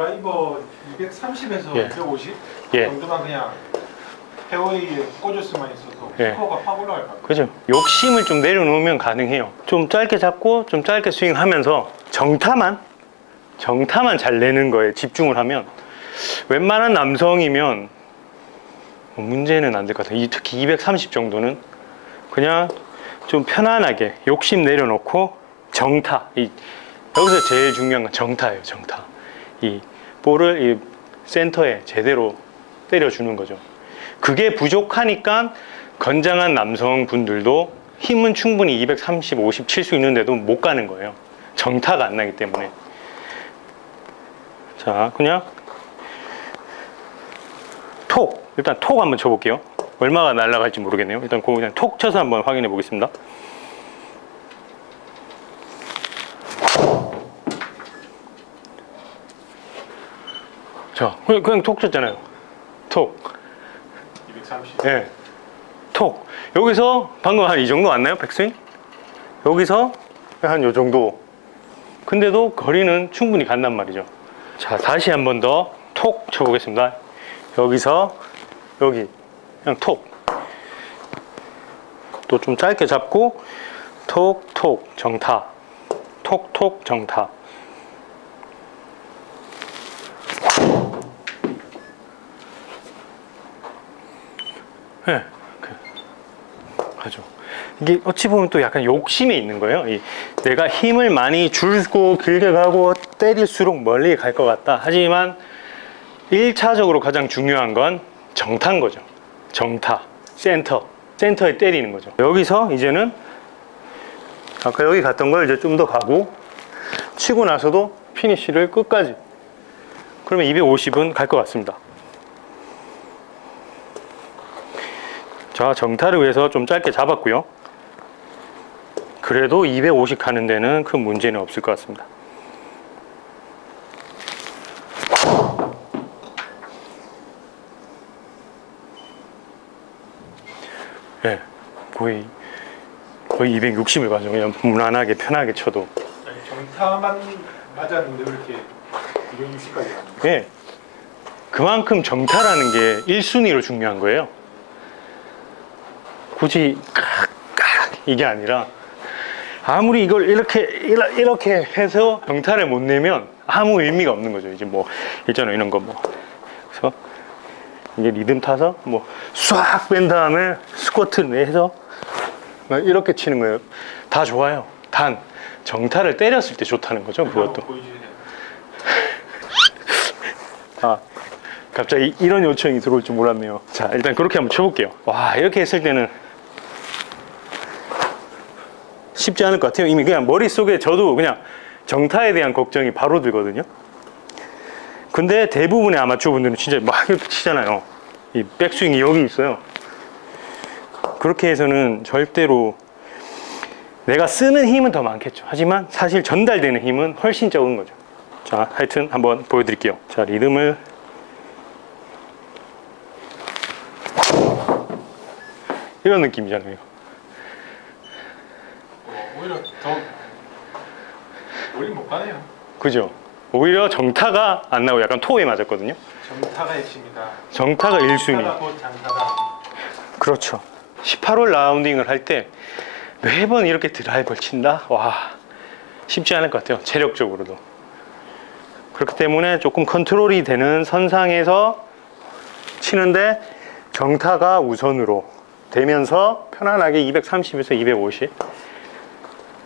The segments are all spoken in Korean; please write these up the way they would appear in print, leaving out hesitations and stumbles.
드라이버 230에서 예. 250 예. 정도만 그냥 페어웨이에 꽂을 수만 있어도 예. 스코어가 확 올라갈 것 같아요. 그죠? 욕심을 좀 내려놓으면 가능해요. 좀 짧게 잡고 좀 짧게 스윙하면서 정타만 잘 내는 거에 집중을 하면 웬만한 남성이면 문제는 안 될 것 같아요. 특히 230 정도는 그냥 좀 편안하게 욕심 내려놓고 정타. 여기서 제일 중요한 건 정타예요. 정타. 이 볼을 이 센터에 제대로 때려주는 거죠. 그게 부족하니까 건장한 남성분들도 힘은 충분히 230, 50 칠 수 있는데도 못 가는 거예요. 정타가 안 나기 때문에. 자, 그냥 톡. 일단 톡 한번 쳐볼게요. 얼마가 날아갈지 모르겠네요. 일단 그냥 톡 쳐서 한번 확인해 보겠습니다. 자, 그냥 톡 쳤잖아요. 톡. 230. 예. 톡. 여기서 방금 한 이 정도 왔나요? 백스윙? 여기서 한 요 정도. 근데도 거리는 충분히 간단 말이죠. 자, 다시 한 번 더 톡 쳐보겠습니다. 여기서 여기 그냥 톡. 또 좀 짧게 잡고 톡톡 정타. 톡톡 정타. 네, 가죠. 이게 어찌 보면 또 약간 욕심이 있는 거예요. 내가 힘을 많이 주고 길게 가고 때릴수록 멀리 갈 것 같다. 하지만 1차적으로 가장 중요한 건 정타인 거죠. 정타, 센터에 때리는 거죠. 여기서 이제는 아까 여기 갔던 걸 이제 좀 더 가고 치고 나서도 피니쉬를 끝까지. 그러면 250은 갈 것 같습니다. 자, 정타를 위해서 좀 짧게 잡았고요. 그래도 250 가는 데는 큰 문제는 없을 것 같습니다. 네, 거의 260을 가죠. 그냥 무난하게 편하게 쳐도. 정타만 맞았는데 왜 이렇게 260까지 가는 거예요? 네, 그만큼 정타라는 게 1순위로 중요한 거예요. 굳이 이게 아니라 아무리 이걸 이렇게 해서 정타를 못 내면 아무 의미가 없는 거죠. 이제 뭐 있잖아요, 이런 거 뭐. 그래서 이게 리듬 타서 뭐 싹 뺀 다음에 스쿼트를 해서 막 이렇게 치는 거예요. 다 좋아요. 단 정타를 때렸을 때 좋다는 거죠. 그것도. 아, 갑자기 이런 요청이 들어올 줄 몰랐네요. 자, 일단 그렇게 한번 쳐볼게요. 와, 이렇게 했을 때는 쉽지 않을 것 같아요. 이미 그냥 머릿속에 저도 그냥 정타에 대한 걱정이 바로 들거든요. 근데 대부분의 아마추어 분들은 진짜 막 이렇게 치잖아요. 이 백스윙이 여기 있어요. 그렇게 해서는 절대로 내가 쓰는 힘은 더 많겠죠. 하지만 사실 전달되는 힘은 훨씬 적은 거죠. 자, 하여튼 한번 보여드릴게요. 자, 리듬을 이런 느낌이잖아요. 오히려 더 멀리 못 가네요. 그죠? 오히려 정타가 안 나오고 약간 토에 맞았거든요. 정타가 핵심이다. 정타가 1순위. 정타가 곧 장타다. 그렇죠. 18홀 라운딩을 할 때 매번 이렇게 드라이버를 친다? 와, 쉽지 않을 것 같아요. 체력적으로도. 그렇기 때문에 조금 컨트롤이 되는 선상에서 치는데 정타가 우선으로 되면서 편안하게 230에서 250.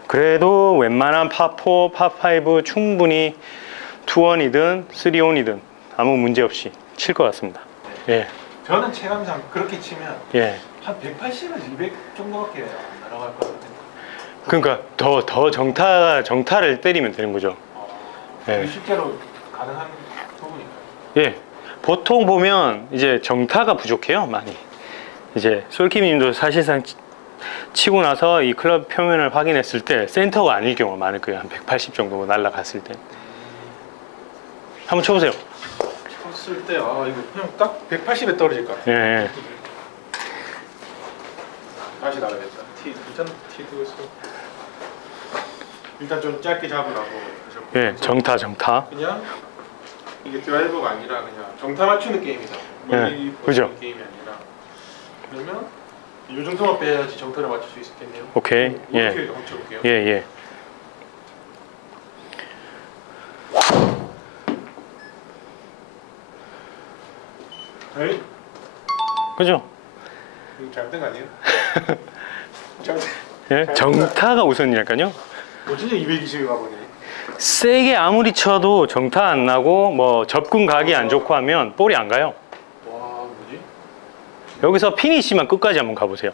그래도 웬만한 파4, 파5 충분히 2원이든 3원이든 아무 문제 없이 칠 것 같습니다. 예. 저는 체감상 그렇게 치면 예. 한 180에서 200 정도밖에 안 날아갈 것 같아요. 그러니까 더 정타를 때리면 되는 거죠. 예. 실제로 가능한 부분인가요? 예. 보통 보면 이제 정타가 부족해요, 많이. 이제 솔킴님도 사실상 치고 나서 이 클럽 표면을 확인했을 때 센터가 아닐 경우가 많을 거예요. 한 180 정도 날아갔을 때. 한번 쳐보세요. 쳤을 때 이거 그냥 딱 180에 떨어질 것 같아요. 예, 예. 다시 나가겠다. 티도 일단 좀 짧게 잡으라고 하셨고. 예, 정타. 그냥 이게 이게 드라이버가 아니라 그냥 정타 맞추는 게임이다. 멀리 그죠. 보는 게임이 아니라. 그러면 이 정도만 빼야지 정타를 맞출 수 있겠네요. 오케이. 예. 이렇게 맞춰볼게요. 예, 예. 에이? 그죠? 이거 잘된 거 아니에요? 잘. 예. 정타가 우선이니까요. 진짜 220이 가보네. 세게 아무리 쳐도 정타 안 나고 뭐 접근 각이 안 좋고 하면 볼이 안 가요. 와, 뭐지? 여기서 피니시만 끝까지 한번 가보세요.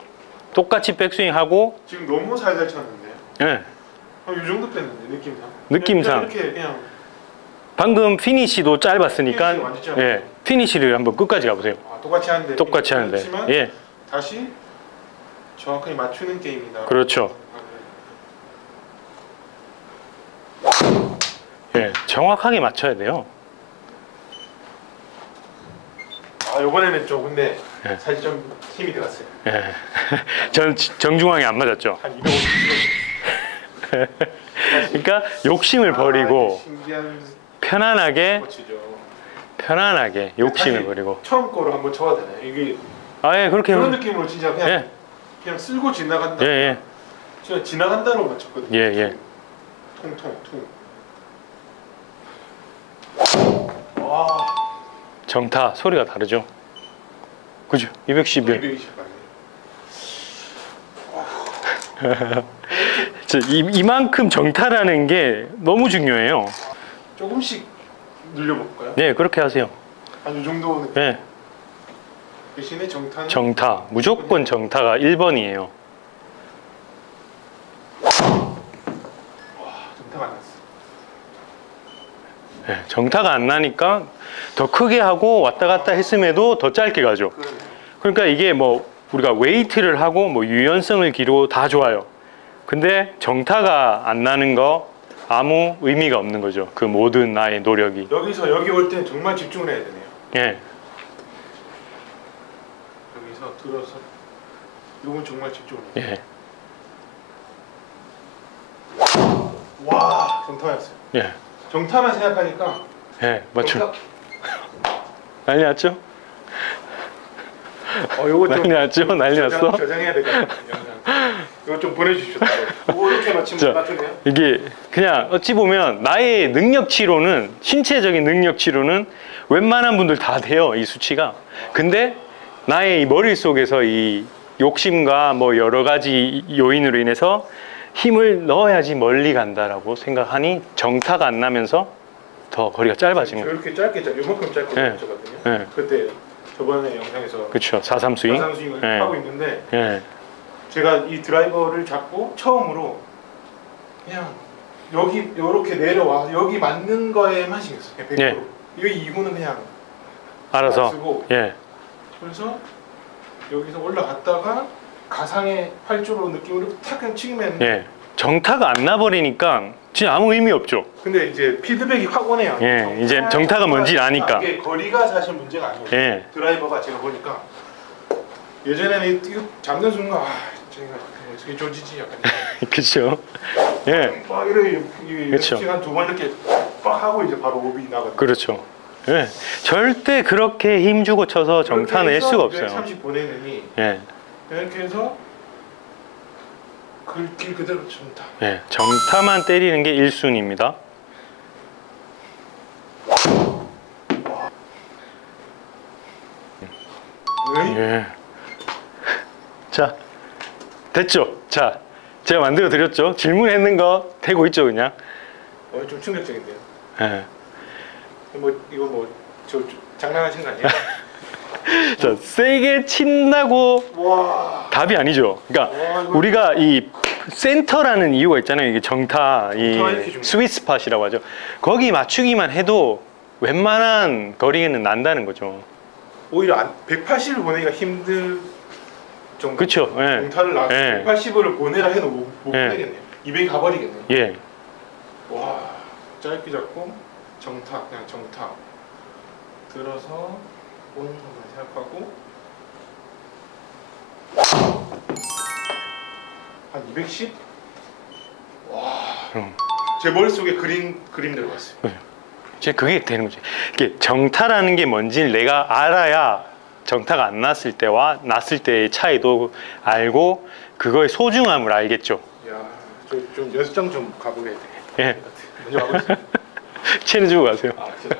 똑같이 백스윙 하고, 지금 너무 살살 쳤는데. 예. 이 정도 뺐는데 느낌상. 느낌상. 이렇게 그냥 방금 피니시도 짧았으니까, 피니시 완전 짧아요. 예. 피니시를 한번 끝까지 가보세요. 똑같이 하는데. 똑같이 하는데. 그렇지만 예. 다시 정확하게 맞추는 게임이다. 그렇죠. 예. 정확하게 맞춰야 돼요. 이번에는 좀 근데 예. 사실 좀 힘이 들어갔어요. 예. 전 정중앙에 안 맞았죠. 한 250kg. 그러니까 욕심을 버리고 신기한 편안하게 스포츠죠. 욕심을 버리고. 처음 거로 한번 쳐야 되네. 이게 아, 예, 그렇게. 그런 느낌으로 진짜 그냥 예. 그냥 쓸고 지나간다. 예, 예. 진짜 지나간다로 맞췄거든요. 예, 예. 통통. 와. 정타 소리가 다르죠. 그죠? 211. 220 이만큼 정타라는 게 너무 중요해요. 조금씩 늘려볼까요? 네, 그렇게 하세요. 한 이 정도는. 네. 대신에 정타는 정타. 무조건 정타가 1번이에요. 정타가 안 났어. 네, 정타가 안 나니까 더 크게 하고 왔다 갔다 했음에도 더 짧게 가죠. 그러네요. 그러니까 이게 뭐 우리가 웨이트를 하고 뭐 유연성을 기르고 다 좋아요. 근데 정타가 안 나는 거 아무 의미가 없는 거죠. 그 모든 나의 노력이. 여기서 여기 올 때는 정말 집중을 해야 되네요. 예. 여기서 들어서 이건 정말 집중을 해야 돼요. 예. 와, 정타였어요. 예. 정타만 생각하니까 예. 맞죠. 정타- 난리 났죠? 요거 좀 난리 났죠? 난리 났어? 저장해야 될 것 같아요. 영상. 이거 좀 보내주십시오. 따로. 이렇게 맞추면 맞추네요. 이게 그냥 어찌 보면 나의 능력치로는 신체적인 능력치로는 웬만한 분들 다 돼요, 이 수치가. 근데 나의 이 머릿속에서 이 욕심과 뭐 여러 가지 요인으로 인해서 힘을 넣어야지 멀리 간다라고 생각하니 정타가 안 나면서 더 거리가 짧아지는 거예요. 이렇게 요만큼 짧게 예. 맞췄거든요. 예. 그때 저번에 영상에서 그렇죠. 4-3 스윙. 가상 스윙을 예. 하고 있는데 예. 제가 이 드라이버를 잡고 처음으로 그냥 여기 요렇게 내려와 여기 맞는 거에만 신경 썼어요. 100%. 예. 여기 이구는 그냥 알아서. 쓰고 예. 그래서 여기서 올라갔다가 가상의 활주로 느낌으로 탁 그냥 치면 예. 정타가 안 나버리니까 진짜 아무 의미 없죠. 근데 이제 피드백이 확 오네요. 예, 이제 정타가 뭔지 아니까. 이게 거리가 사실 문제가 아니에요. 예. 드라이버가 제가 보니까 예전에는 이거 잡는 순간 제가 어떻게 조지지 약간 그렇죠. 예. 막 이렇게 그쵸. 시간 두 번 이렇게 빡 하고 이제 바로 오비 나거든요. 그렇죠. 예. 절대 그렇게 힘주고 쳐서 정타 낼 수가 없어요. 30 보내느니 예. 이렇게 해서 길 그대로 정타. 예. 정타만 때리는 게 1순위입니다. 예. 자, 됐죠? 자, 제가 만들어 드렸죠? 질문했는 거 되고 있죠, 그냥? 좀 충격적인데요. 예. 이거 저 장난하신 거 아니에요? 자, 세게 친다고 와. 답이 아니죠. 그러니까 와, 이거- 우리가 이 센터라는 이유가 있잖아요. 이게 정타, 이 정타가 이렇게 중요해요. 스윗 스팟이라고 하죠. 거기 맞추기만 해도 웬만한 거리는 난다는 거죠. 오히려 180을 보내기가 힘들 정도. 그쵸, 예. 공타를 나 예. 180을 보내라 해도 못 예. 보내겠네요. 200이 가버리겠네요. 예. 와, 짧게 잡고 정타 그냥 정타 들어서 오는 것만 생각하고 한 210? 와, 음. 제 머릿속에 그림 들어갔어요. 네. 이제 그게 되는 거지. 이게 정타라는 게 뭔지 내가 알아야 정타가 안 났을 때와 났을 때의 차이도 알고 그거의 소중함을 알겠죠. 야, 좀 연습장 좀 가보게 돼. 예. 먼저 가보겠습니다. 체는 주고 가세요. 아, 진짜.